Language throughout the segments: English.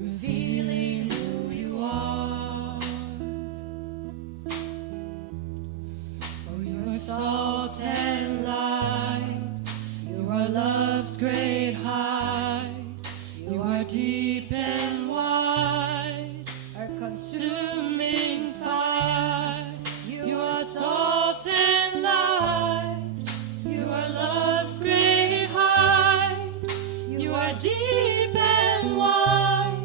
revealing who you are. For your salt and light, you are love's great height. You are deep and wide, our consuming fire. You are salt and light, you are love's great height. You are deep and wide,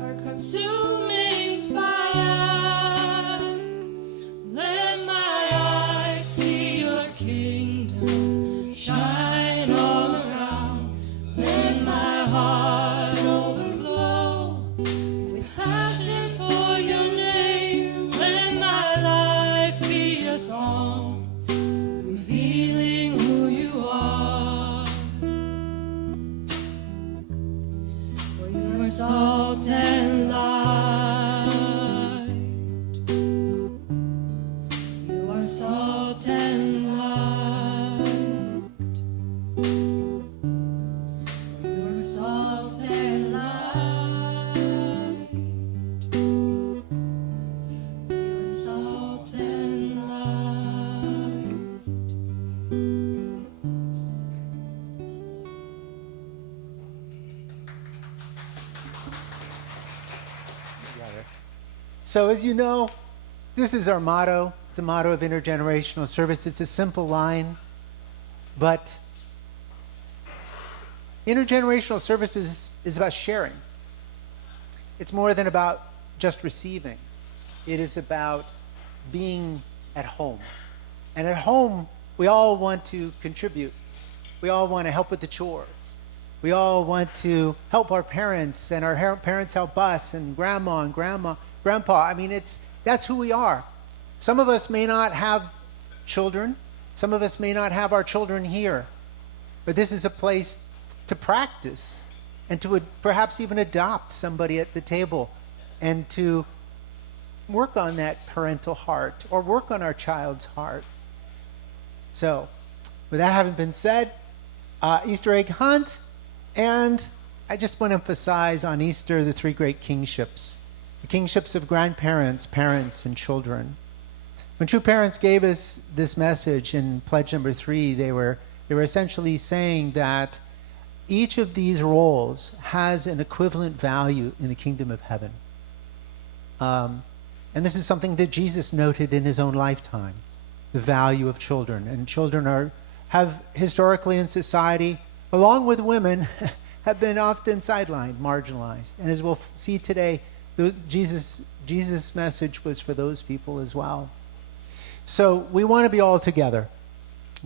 our consuming fire. Let my eyes see your kingdom shine all around. Let my heart overflow with passion for your name. Let my life be a song revealing who you are. For your salt and light, you are salt and light. Your salt and light, your salt and light. So as you know, this is our motto. It's a motto of intergenerational service. It's a simple line, but intergenerational service is about sharing. It's more than about just receiving. It is about being at home. And at home, we all want to contribute. We all want to help with the chores. We all want to help our parents, and our parents help us, and grandma and grandpa. I mean, that's who we are. Some of us may not have children. Some of us may not have our children here. But this is a place to practice and to perhaps even adopt somebody at the table and to work on that parental heart or work on our child's heart. So, with that having been said, Easter egg hunt, and I just want to emphasize on Easter the three great kingships. The kingships of grandparents, parents, and children. When True Parents gave us this message in pledge number 3, they were essentially saying that each of these roles has an equivalent value in the kingdom of heaven. And this is something that Jesus noted in his own lifetime, the value of children. And children have historically in society, along with women, have been often sidelined, marginalized. And as we'll see today, Jesus' message was for those people as well. So we want to be all together.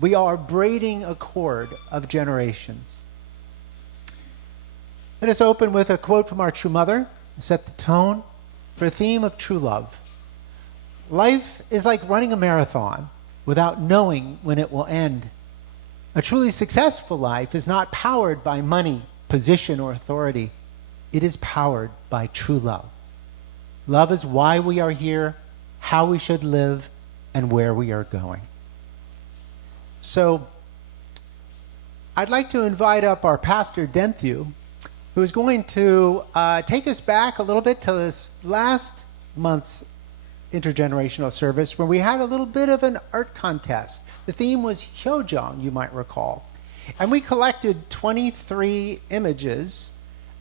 We are braiding a cord of generations. Let us open with a quote from our true mother, set the tone for a theme of true love. Life is like running a marathon without knowing when it will end. A truly successful life is not powered by money, position, or authority. It is powered by true love. Love is why we are here, how we should live, and where we are going. So, I'd like to invite up our pastor, Denthew, who is going to take us back a little bit to this last month's intergenerational service where we had a little bit of an art contest. The theme was Hyojong, you might recall. And we collected 23 images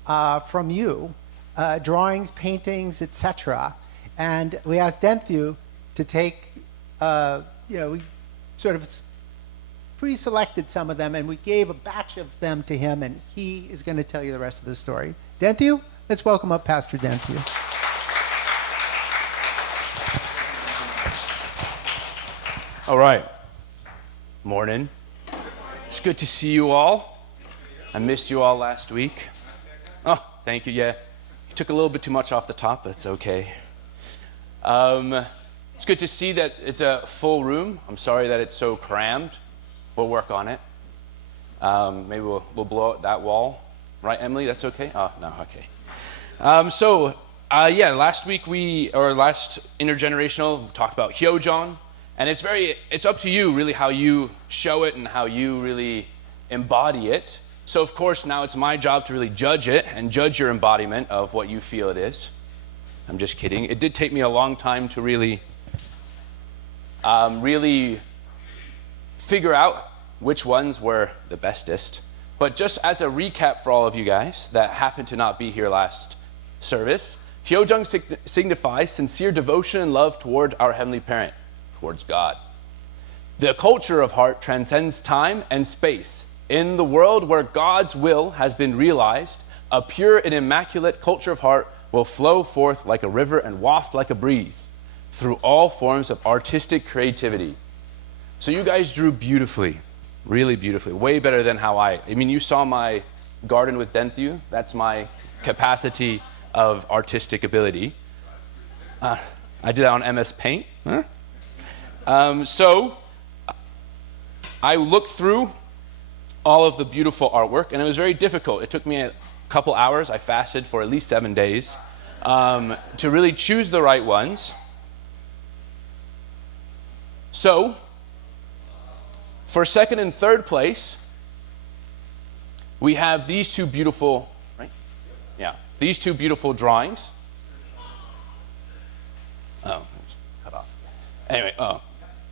from you, drawings, paintings, etc. And we asked Denthew to take, we sort of pre-selected some of them, and we gave a batch of them to him, and he is going to tell you the rest of the story. Denthew, let's welcome up Pastor Denthew. All right. Morning. It's good to see you all. I missed you all last week. Oh, thank you. Yeah, you took a little bit too much off the top. That's okay. It's good to see that it's a full room. I'm sorry that it's so crammed. We'll work on it. Maybe we'll blow out that wall. Right, Emily? That's okay? Oh, no, okay. Last week last intergenerational, we talked about Hyojong. And it's up to you really how you show it and how you really embody it. So of course now it's my job to really judge it and judge your embodiment of what you feel it is. I'm just kidding. It did take me a long time to really figure out which ones were the bestest. But just as a recap for all of you guys that happened to not be here last service, Hyojung signifies sincere devotion and love toward our Heavenly Parent, towards God. The culture of heart transcends time and space. In the world where God's will has been realized, a pure and immaculate culture of heart will flow forth like a river and waft like a breeze through all forms of artistic creativity. So you guys drew beautifully, really beautifully, way better than how I mean, you saw my garden with Denthu. That's my capacity of artistic ability. I did that on MS Paint. So I looked through all of the beautiful artwork, and it was very difficult. It took me a couple hours. I fasted for at least 7 days to really choose the right ones. So, for second and third place, we have these two beautiful, right? Yeah, these two beautiful drawings. Oh, it's cut off. Anyway,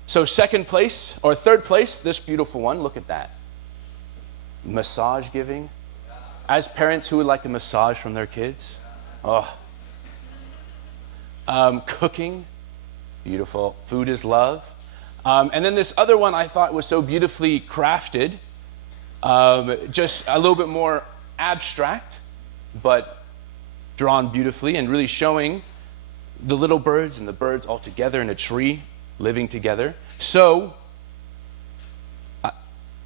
so second place, or third place, this beautiful one, look at that. Massage giving. As parents who would like a massage from their kids. Oh. Cooking. Beautiful. Food is love. And then this other one I thought was so beautifully crafted. Just a little bit more abstract, but drawn beautifully and really showing the little birds and the birds all together in a tree, living together. So,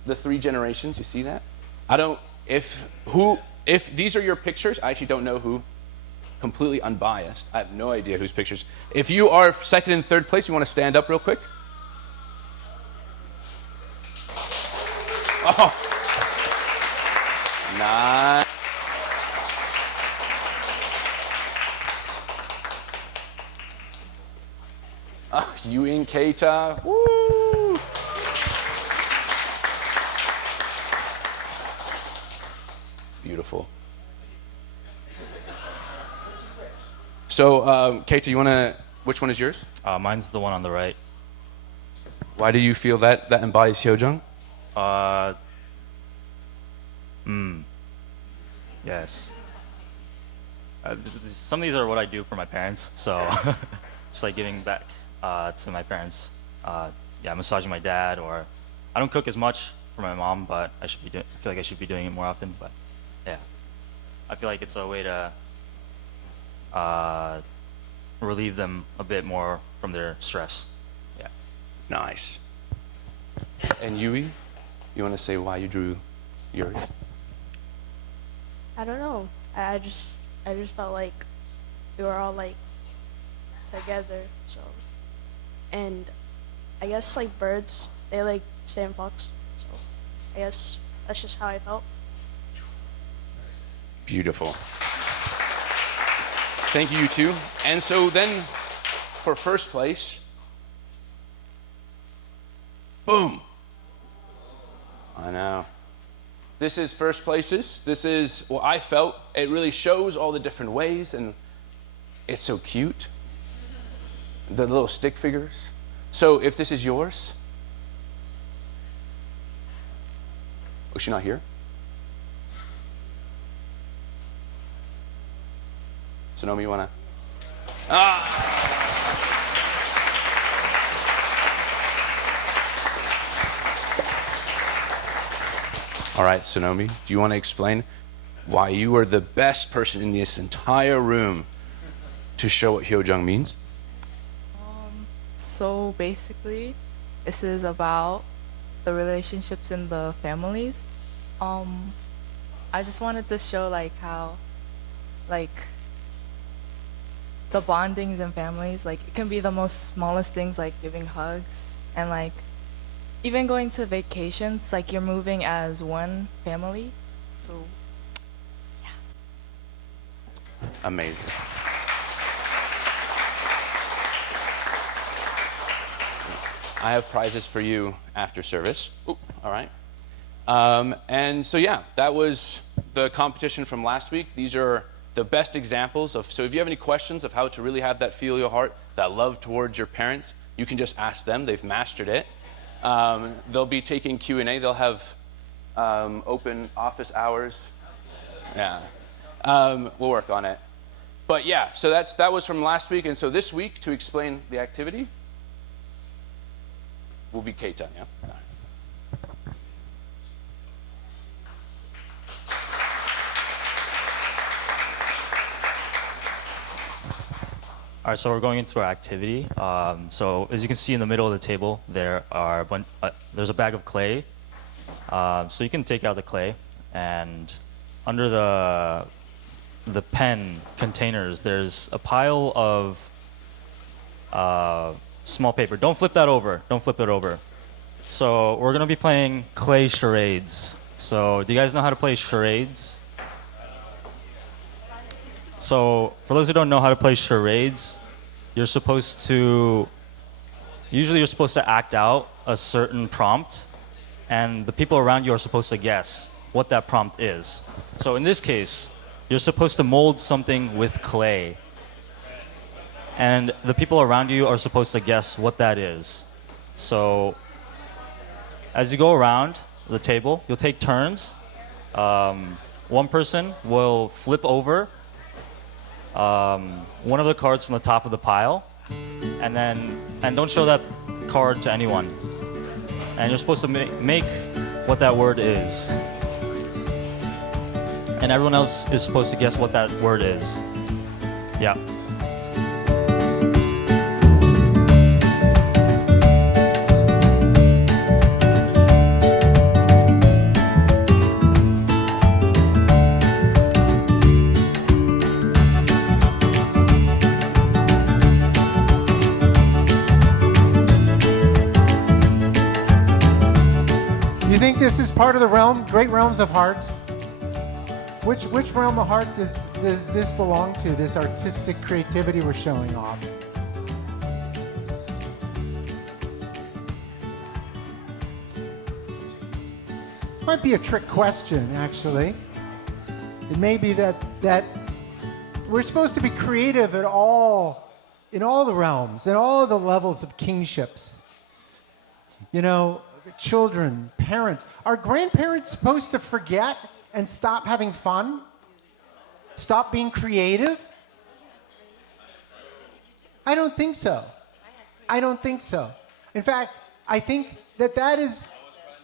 the three generations, you see that? If these are your pictures, I actually don't know who, completely unbiased. I have no idea whose pictures. If you are second and third place, you want to stand up real quick? Oh. Nice. You and Keita. Woo! Beautiful. So, Keita, you want to, which one is yours? Mine's the one on the right. Why do you feel that embodies Hyojung? Yes. Some of these are what I do for my parents, so just like giving back to my parents. Massaging my dad, or I don't cook as much for my mom, but I feel like I should be doing it more often. But yeah, I feel like it's a way to relieve them a bit more from their stress. Yeah. Nice. And Yui, you want to say why you drew yours? I don't know. I just felt like we were all like together. So, and I guess like birds, they like stay in flocks. So I guess that's just how I felt. Beautiful. Thank you two. And so then, for first place, boom. I know. This is first places. This is what I felt. It really shows all the different ways, and it's so cute. The little stick figures. So if this is yours, was she not here? Sonomi, you wanna? All right, Sonomi, do you want to explain why you are the best person in this entire room to show what Hyojung means? So basically, this is about the relationships in the families. I just wanted to show like how, like, the bondings in families, like it can be the most smallest things, like giving hugs and like even going to vacations, like you're moving as one family. So, yeah. Amazing. I have prizes for you after service. Ooh, all right. And so, yeah, that was the competition from last week. These are the best examples of, so if you have any questions of how to really have that filial heart, that love towards your parents, you can just ask them. They've mastered it. They'll be taking Q&A. They'll have open office hours. Yeah. We'll work on it. But yeah, so that was from last week. And so this week, to explain the activity, will be Keita, yeah? All right, so we're going into our activity. So as you can see in the middle of the table, there's a bag of clay. So you can take out the clay, and under the pen containers, there's a pile of small paper. Don't flip that over. Don't flip it over. So we're gonna be playing clay charades. So do you guys know how to play charades? So for those who don't know how to play charades, you're supposed to act out a certain prompt, and the people around you are supposed to guess what that prompt is. So in this case, you're supposed to mold something with clay, and the people around you are supposed to guess what that is. So as you go around the table, you'll take turns. One person will flip over one of the cards from the top of the pile, and don't show that card to anyone. And you're supposed to make what that word is. And everyone else is supposed to guess what that word is. Yeah. You think this is part of the great realms of heart? Which realm of heart does this belong to, this artistic creativity we're showing off? Might be a trick question, actually. It may be that we're supposed to be creative in all the realms, in all the levels of kingships. You know, children, parents. Are grandparents supposed to forget and stop having fun? Stop being creative? I don't think so. I don't think so. In fact, I think that is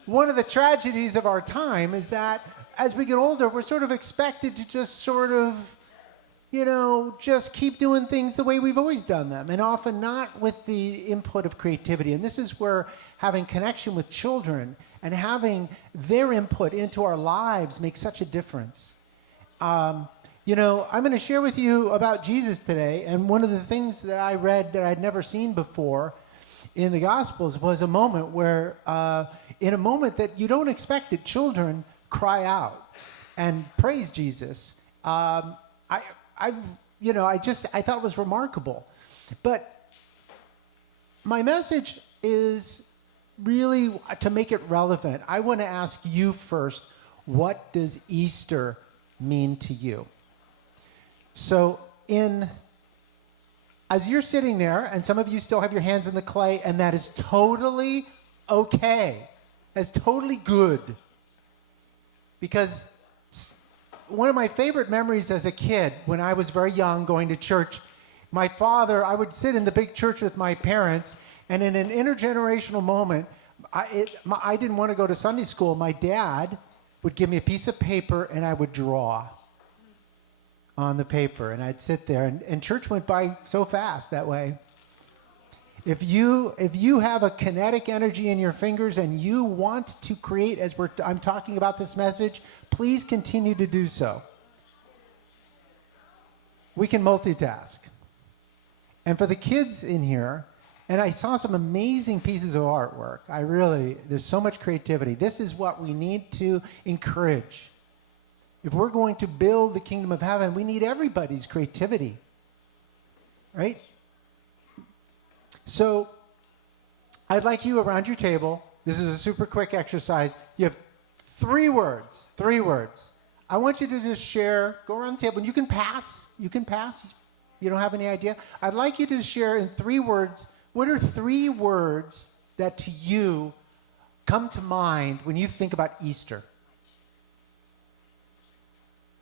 one of the tragedies of our time, is that as we get older, we're sort of expected to just sort of, just keep doing things the way we've always done them, and often not with the input of creativity. And this is where having connection with children and having their input into our lives makes such a difference. I'm going to share with you about Jesus today, and one of the things that I read that I'd never seen before in the Gospels was a moment where, in a moment that you don't expect it, children cry out and praise Jesus. I thought it was remarkable. But my message is really to make it relevant. I want to ask you first, what does Easter mean to you? So as you're sitting there, and some of you still have your hands in the clay, and that is totally okay. That's totally good. Because one of my favorite memories as a kid, when I was very young, going to church, I would sit in the big church with my parents, and in an intergenerational moment, I didn't want to go to Sunday school. My dad would give me a piece of paper, and I would draw on the paper, and I'd sit there, and church went by so fast that way. If you have a kinetic energy in your fingers and you want to create, as I'm talking about this message, please continue to do so. We can multitask. And for the kids in here, and I saw some amazing pieces of artwork. There's so much creativity. This is what we need to encourage. If we're going to build the kingdom of heaven, we need everybody's creativity, right? So I'd like you around your table. This is a super quick exercise. You have Three words. Three words. I want you to just share, go around the table, and you can pass. You can pass. You don't have any idea. I'd like you to share in 3 words. What are 3 words that to you come to mind when you think about Easter?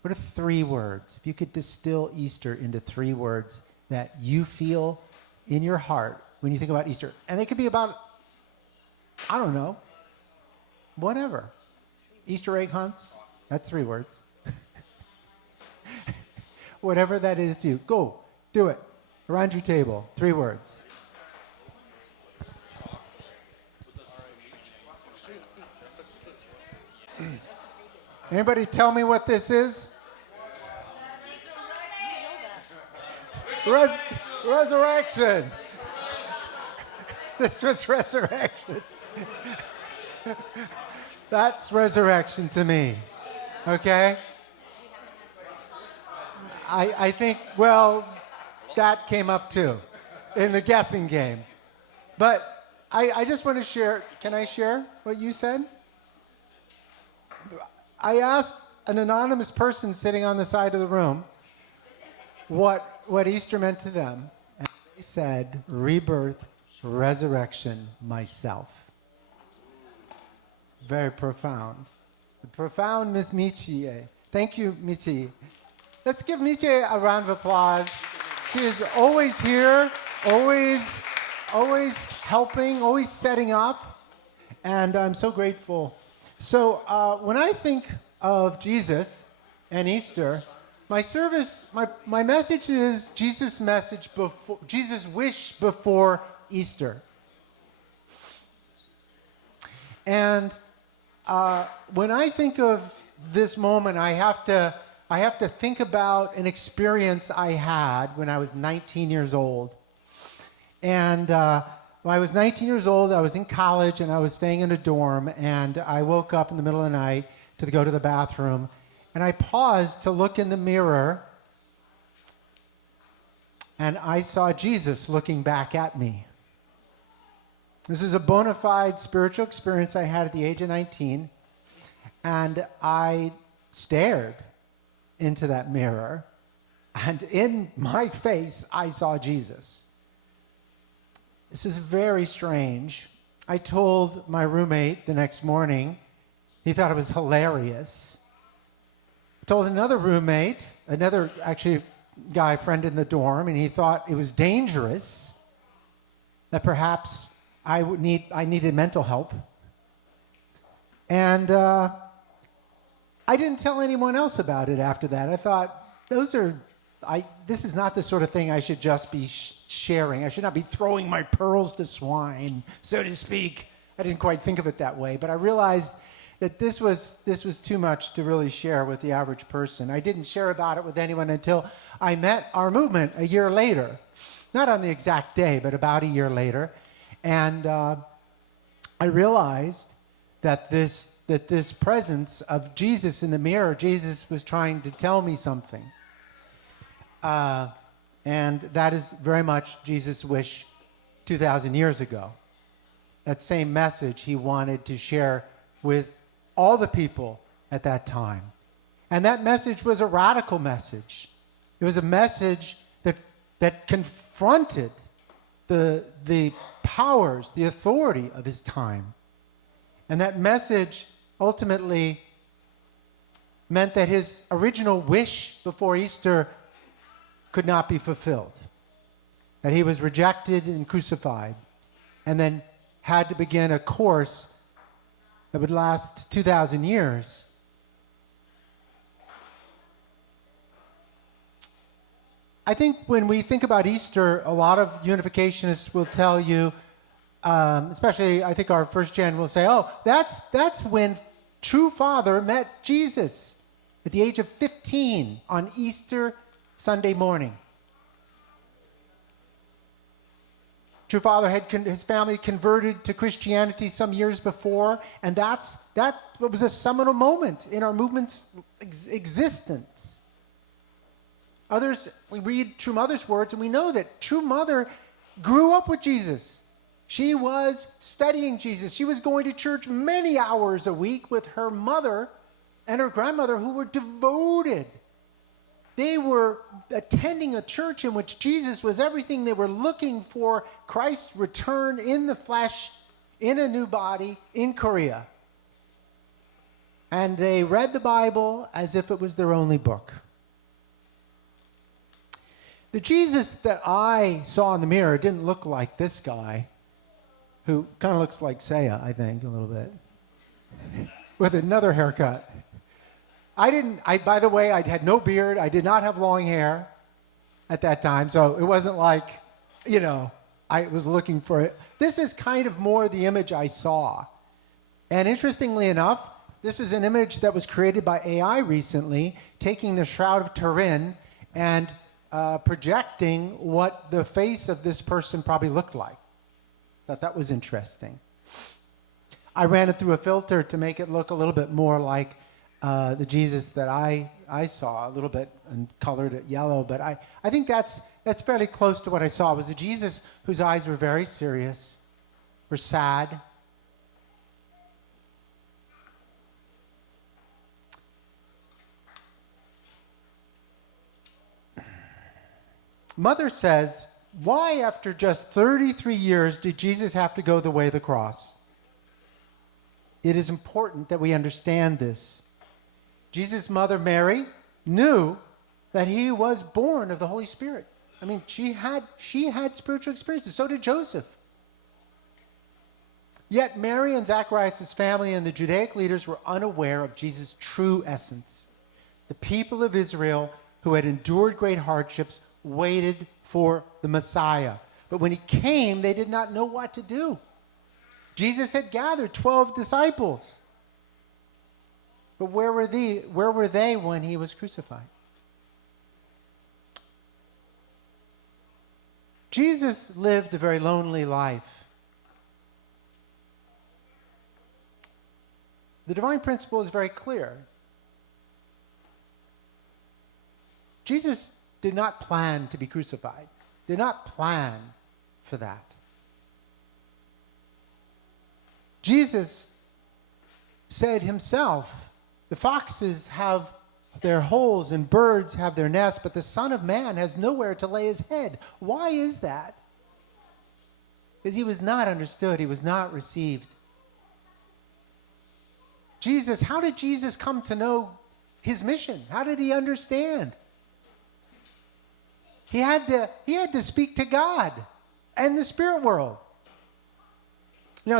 What are 3 words? If you could distill Easter into 3 words that you feel in your heart when you think about Easter. And they could be about, I don't know, whatever. Easter egg hunts, that's 3 words. Whatever that is to you. Go, do it. Around your table, 3 words. Anybody tell me what this is? Resurrection. This was resurrection. That's resurrection to me. Okay? I think, well, that came up too in the guessing game. But I just want to share, can I share what you said? I asked an anonymous person sitting on the side of the room what Easter meant to them. And they said, rebirth, resurrection, myself. Very profound. Profound, Miss Michi. Thank you, Michi. Let's give Michi a round of applause. She is always here, always helping, always setting up, and I'm so grateful. So when I think of Jesus and Easter, my message is Jesus' message before, Jesus' wish before Easter. And when I think of this moment, I have to think about an experience I had when I was 19 years old. And when I was 19 years old, I was in college and I was staying in a dorm, and I woke up in the middle of the night to go to the bathroom, and I paused to look in the mirror, and I saw Jesus looking back at me. This is a bona fide spiritual experience I had at the age of 19, and I stared into that mirror, and in my face, I saw Jesus. This was very strange. I told my roommate the next morning. He thought it was hilarious. I told another roommate, another actually guy friend in the dorm, and he thought it was dangerous, that perhaps I needed mental help. And I didn't tell anyone else about it after that. I thought, this is not the sort of thing I should just be sharing. I should not be throwing my pearls to swine, so to speak. I didn't quite think of it that way, but I realized that this was too much to really share with the average person. I didn't share about it with anyone until I met our movement a year later. Not on the exact day, but about a year later. And I realized that this presence of Jesus in the mirror, Jesus was trying to tell me something. And that is very much Jesus' wish 2,000 years ago. That same message he wanted to share with all the people at that time. And that message was a radical message. It was a message that confronted the powers, the authority of his time. And that message ultimately meant that his original wish before Easter could not be fulfilled. That he was rejected and crucified, and then had to begin a course that would last 2,000 years. I think when we think about Easter, a lot of unificationists will tell you, especially I think our first gen will say, oh, that's when true Father met Jesus at the age of 15 on Easter Sunday morning. True Father had his family converted to Christianity some years before, and that was a seminal moment in our movement's existence. Others, we read True Mother's words, and we know that True Mother grew up with Jesus. She was studying Jesus. She was going to church many hours a week with her mother and her grandmother, who were devoted. They were attending a church in which Jesus was everything. They were looking for Christ's return in the flesh, in a new body, in Korea. And they read the Bible as if it was their only book. The Jesus that I saw in the mirror didn't look like this guy, who kind of looks like Saya, I think, a little bit, with another haircut. By the way, I had no beard. I did not have long hair at that time, so it wasn't like, I was looking for it. This is kind of more the image I saw. And interestingly enough, this is an image that was created by AI recently, taking the Shroud of Turin and projecting what the face of this person probably looked like. Thought that was interesting. I ran it through a filter to make it look a little bit more like the Jesus that I saw, a little bit, and colored it yellow. But I think that's fairly close to what I saw. It was a Jesus whose eyes were very serious, were sad. Mother says, why after just 33 years did Jesus have to go the way of the cross? It is important that we understand this. Jesus' mother, Mary, knew that he was born of the Holy Spirit. I mean, she had spiritual experiences. So did Joseph. Yet Mary and Zacharias' family and the Judaic leaders were unaware of Jesus' true essence. The people of Israel, who had endured great hardships, waited for the Messiah. But when he came, they did not know what to do. Jesus had gathered 12 disciples. But where were they when he was crucified? Jesus lived a very lonely life. The divine principle is very clear. Jesus did not plan to be crucified, did not plan for that. Jesus said himself, the foxes have their holes and birds have their nests, but the Son of Man has nowhere to lay his head. Why is that? Because he was not understood, he was not received. How did Jesus come to know his mission? How did he understand? He had to speak to God and the spirit world.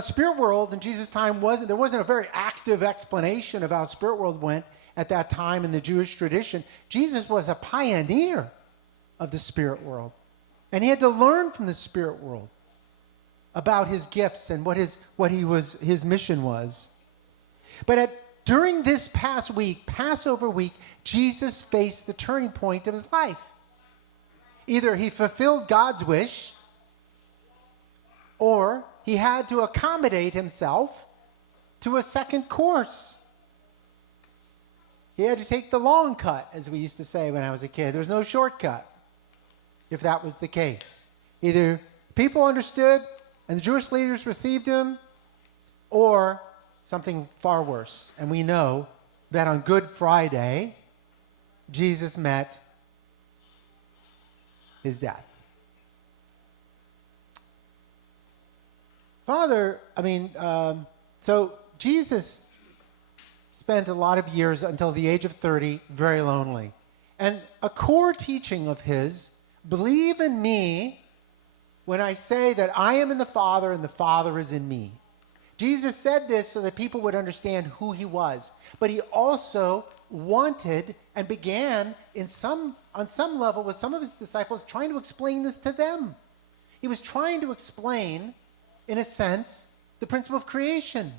Spirit world in Jesus' time there wasn't a very active explanation of how spirit world went at that time in the Jewish tradition. Jesus was a pioneer of the spirit world. And he had to learn from the spirit world about his gifts and what his mission was. But during this past week, Passover week, Jesus faced the turning point of his life. Either he fulfilled God's wish, or he had to accommodate himself to a second course. He had to take the long cut, as we used to say when I was a kid. There was no shortcut, if that was the case. Either people understood and the Jewish leaders received him, or something far worse. And we know that on Good Friday, Jesus met his death. So Jesus spent a lot of years until the age of 30 very lonely. And a core teaching of his, believe in me when I say that I am in the Father and the Father is in me. Jesus said this so that people would understand who he was. But he also wanted and began on some level with some of his disciples trying to explain this to them. He was trying to explain, in a sense, the principle of creation,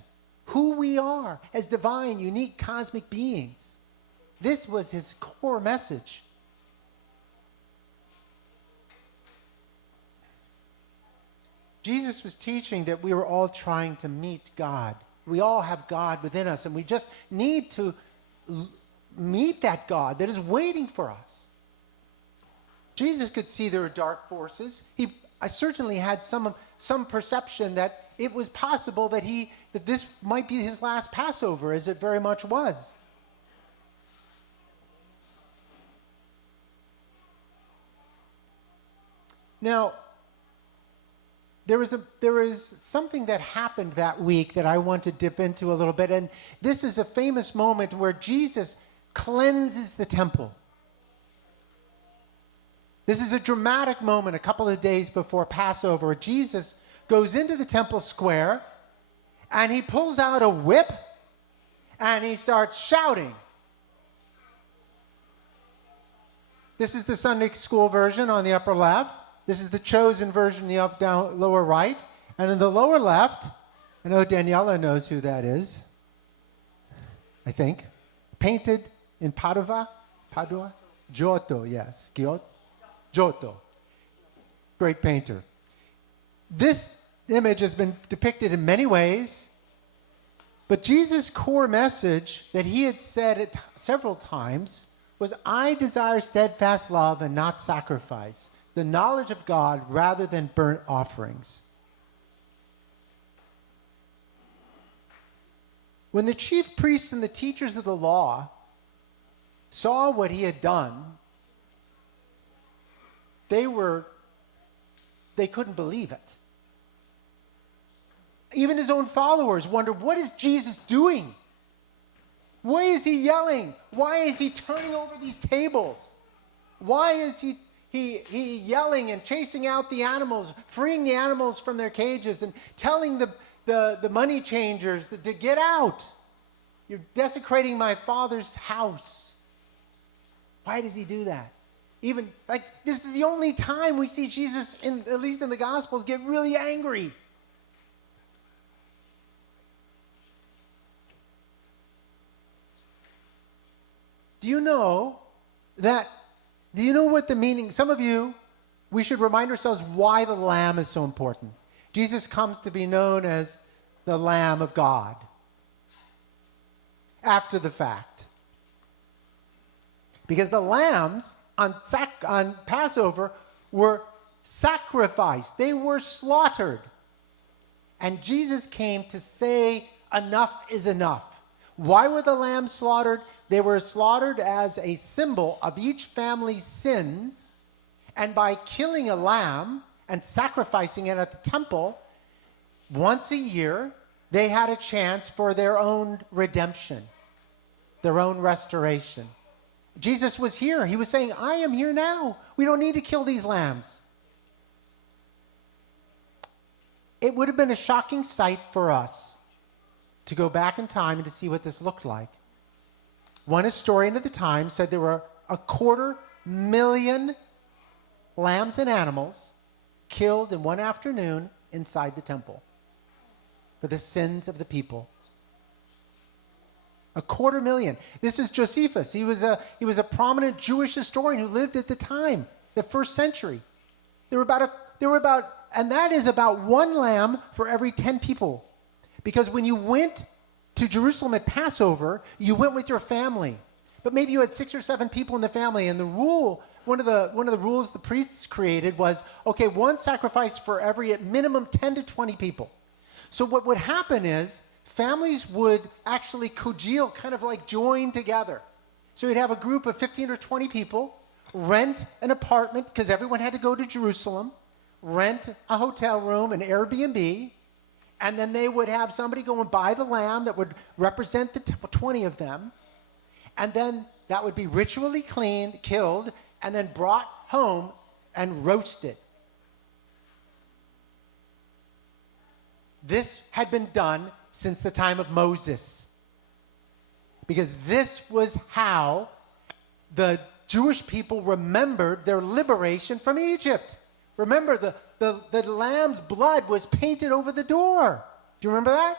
who we are as divine, unique, cosmic beings. This was his core message. Jesus was teaching that we were all trying to meet God. We all have God within us, and we just need to meet that God that is waiting for us. Jesus could see there were dark forces. He I certainly had some perception that it was possible that this might be his last Passover, as it very much was. Now, there was something that happened that week that I want to dip into a little bit, and this is a famous moment where Jesus cleanses the temple. This is a dramatic moment a couple of days before Passover. Jesus goes into the temple square, and he pulls out a whip, and he starts shouting. This is the Sunday school version on the upper left. This is the chosen version in the lower right. And in the lower left, I know Daniela knows who that is, I think. Painted in Padua? Giotto, yes. Giotto. Great painter. This image has been depicted in many ways, but Jesus' core message that he had said it several times was, I desire steadfast love and not sacrifice, the knowledge of God rather than burnt offerings. When the chief priests and the teachers of the law saw what he had done, they couldn't believe it. Even his own followers wondered, what is Jesus doing? Why is he yelling? Why is he turning over these tables? Why is he yelling and chasing out the animals, freeing the animals from their cages, and telling the money changers to get out? You're desecrating my Father's house. Why does he do that? Even, like, this is the only time we see Jesus, at least in the Gospels, get really angry. Do you know what the meaning, some of you, we should remind ourselves why the Lamb is so important. Jesus comes to be known as the Lamb of God after the fact. Because the lambs on Passover were sacrificed. They were slaughtered. And Jesus came to say, enough is enough. Why were the lambs slaughtered? They were slaughtered as a symbol of each family's sins, and by killing a lamb and sacrificing it at the temple, once a year, they had a chance for their own redemption, their own restoration. Jesus was here. He was saying, I am here now. We don't need to kill these lambs. It would have been a shocking sight for us to go back in time and to see what this looked like. One historian at the time said there were 250,000 lambs and animals killed in one afternoon inside the temple for the sins of the people. 250,000. This is Josephus. He was a prominent Jewish historian who lived at the time, the first century. And that is about one lamb for every 10 people. Because when you went to Jerusalem at Passover, you went with your family. But maybe you had 6 or 7 people in the family, and one of the rules the priests created was, okay, one sacrifice for every at minimum 10 to 20 people. So what would happen is families would actually congeal, kind of like join together. So you'd have a group of 15 or 20 people, rent an apartment, because everyone had to go to Jerusalem, rent a hotel room, an Airbnb, and then they would have somebody go and buy the lamb that would represent the 20 of them, and then that would be ritually cleaned, killed, and then brought home and roasted. This had been done since the time of Moses, because this was how the Jewish people remembered their liberation from Egypt. Remember, the lamb's blood was painted over the door. Do you remember that?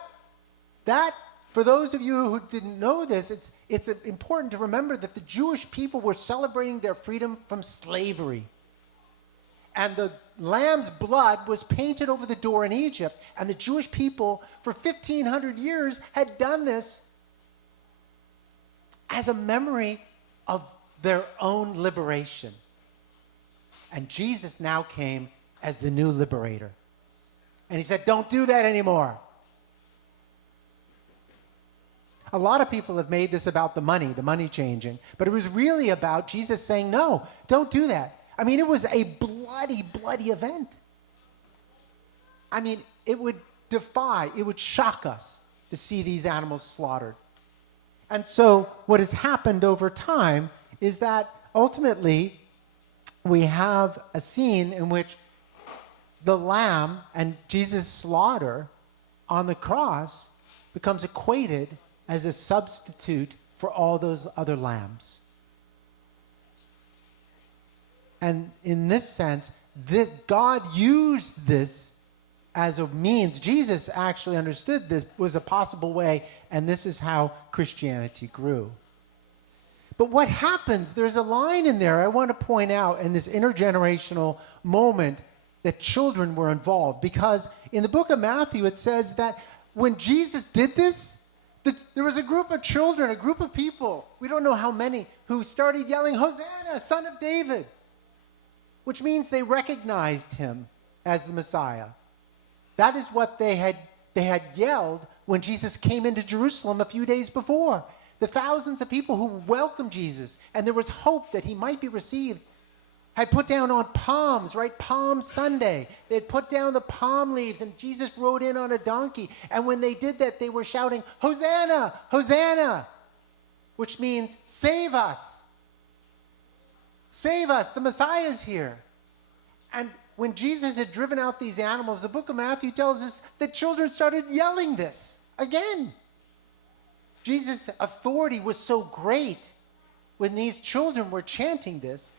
That, for those of you who didn't know this, it's important to remember that the Jewish people were celebrating their freedom from slavery. And the lamb's blood was painted over the door in Egypt. And the Jewish people, for 1,500 years, had done this as a memory of their own liberation. And Jesus now came as the new liberator. And he said, don't do that anymore. A lot of people have made this about the money changing, but it was really about Jesus saying, no, don't do that. I mean, it was a bloody, bloody event. I mean, it would shock us to see these animals slaughtered. And so what has happened over time is that ultimately we have a scene in which the lamb and Jesus' slaughter on the cross becomes equated as a substitute for all those other lambs. And in this sense, God used this as a means. Jesus actually understood this was a possible way, and this is how Christianity grew. But what happens, there's a line in there I want to point out in this intergenerational moment that children were involved. Because in the book of Matthew, it says that when Jesus did this, there was a group of children, a group of people, we don't know how many, who started yelling, Hosanna, Son of David, which means they recognized him as the Messiah. That is what they had yelled when Jesus came into Jerusalem a few days before. The thousands of people who welcomed Jesus, and there was hope that he might be received, had put down on palms, right? Palm Sunday. They had put down the palm leaves, and Jesus rode in on a donkey. And when they did that, they were shouting, Hosanna, Hosanna, which means save us. Save us, the Messiah is here. And when Jesus had driven out these animals, the book of Matthew tells us that children started yelling this again. Jesus' authority was so great when these children were chanting this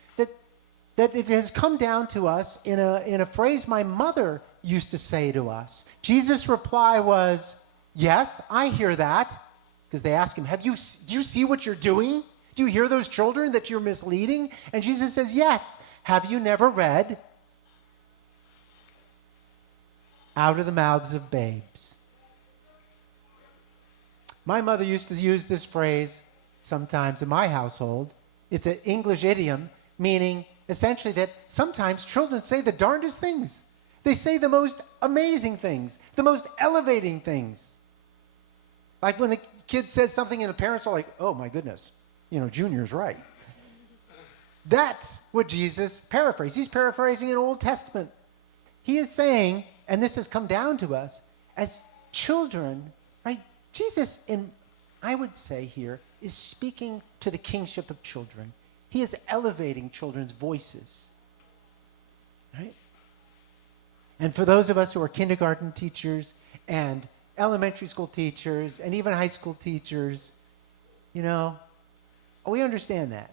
that it has come down to us in a phrase my mother used to say to us. Jesus' reply was, yes, I hear that. Because they ask him, do you see what you're doing? Do you hear those children that you're misleading? And Jesus says, yes. Have you never read, out of the mouths of babes? My mother used to use this phrase sometimes in my household. It's an English idiom meaning essentially that sometimes children say the darndest things. They say the most amazing things, the most elevating things. Like when a kid says something and the parents are like, oh my goodness, Junior's right. That's what Jesus paraphrased. He's paraphrasing an Old Testament. He is saying, and this has come down to us, as children, right? Jesus, I would say here, is speaking to the kingship of children. He is elevating children's voices, right? And for those of us who are kindergarten teachers and elementary school teachers and even high school teachers, we understand that.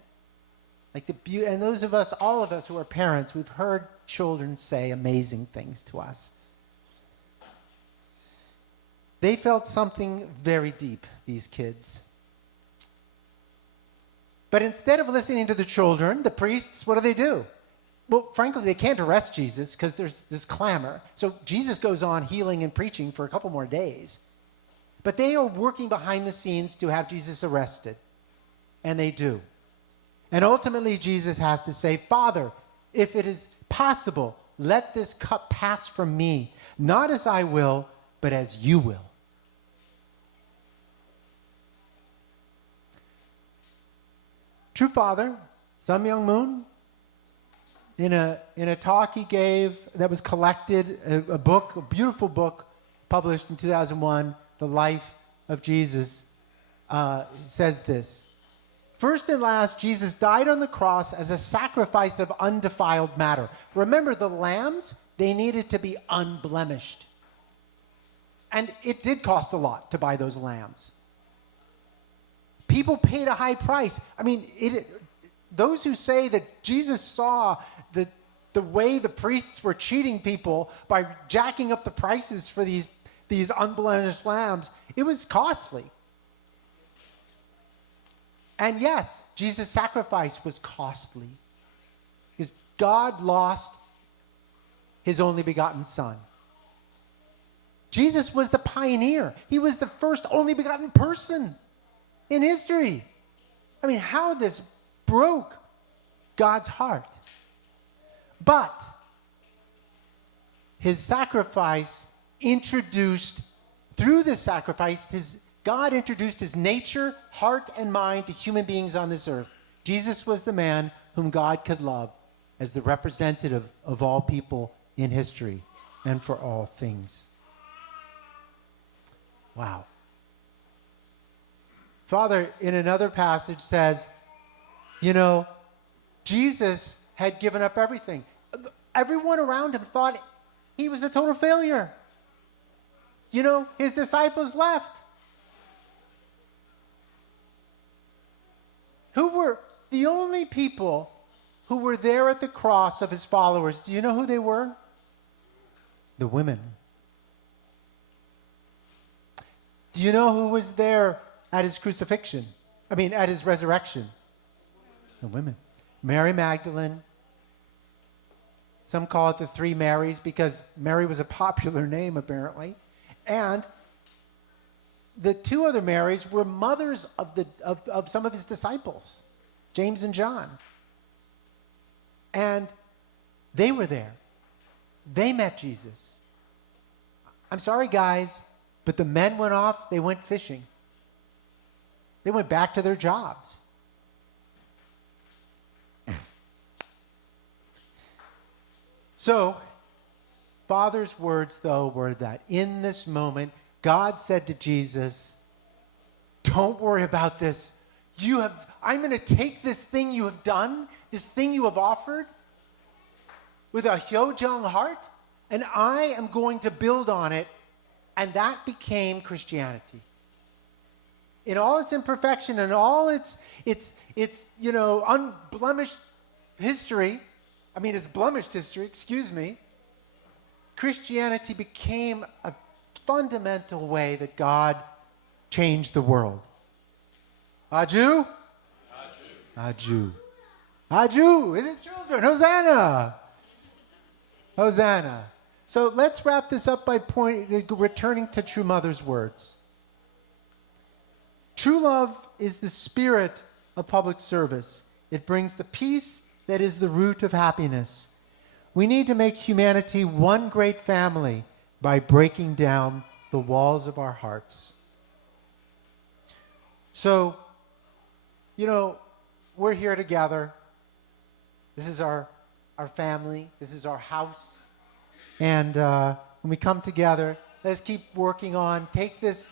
Like and those of us, all of us who are parents, we've heard children say amazing things to us. They felt something very deep, these kids. But instead of listening to the children, the priests, what do? Well, frankly, they can't arrest Jesus because there's this clamor. So Jesus goes on healing and preaching for a couple more days. But they are working behind the scenes to have Jesus arrested. And they do. And ultimately, Jesus has to say, Father, if it is possible, let this cup pass from me, not as I will, but as you will. True Father, Sun Myung Moon, in a talk he gave that was collected, a beautiful book published in 2001, The Life of Jesus, says this. First and last, Jesus died on the cross as a sacrifice of undefiled matter. Remember, the lambs, they needed to be unblemished. And it did cost a lot to buy those lambs. People paid a high price. I mean, those who say that Jesus saw the way the priests were cheating people by jacking up the prices for these unblemished lambs, it was costly. And yes, Jesus' sacrifice was costly because God lost his only begotten Son. Jesus was the pioneer. He was the first only begotten person in history. I mean, how this broke God's heart. But his sacrifice introduced, through this sacrifice, God introduced his nature, heart, and mind to human beings on this earth. Jesus was the man whom God could love as the representative of all people in history and for all things. Wow. Father, in another passage, says, you know, Jesus had given up everything. Everyone around him thought he was a total failure. You know, his disciples left. Who were the only people who were there at the cross of his followers? Do you know who they were? The women. Do you know who was there at his crucifixion? At his resurrection? The women. Mary Magdalene. Some call it the three Marys because Mary was a popular name, apparently. And the two other Marys were mothers of some of his disciples, James and John. And they were there. They met Jesus. I'm sorry, guys, but the men went off, they went fishing. They went back to their jobs. So, Father's words, though, were that in this moment, God said to Jesus, don't worry about this. I'm going to take this thing you have done, this thing you have offered, with a Hyojung heart, and I am going to build on it. And that became Christianity. In all its imperfection and all its unblemished history, its blemished history, Christianity became a fundamental way that God changed the world. Aju? Aju. Aju. Is it children? Hosanna. Hosanna. So let's wrap this up by returning to True Mother's words. True love is the spirit of public service. It brings the peace that is the root of happiness. We need to make humanity one great family by breaking down the walls of our hearts. So, we're here together. This is our family. This is our house. And when we come together, let's keep working on, take this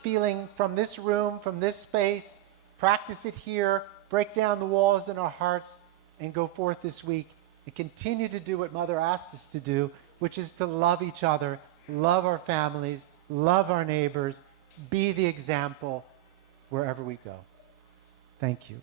feeling from this room, from this space, practice it here, break down the walls in our hearts, and go forth this week and continue to do what Mother asked us to do, which is to love each other, love our families, love our neighbors, be the example wherever we go. Thank you.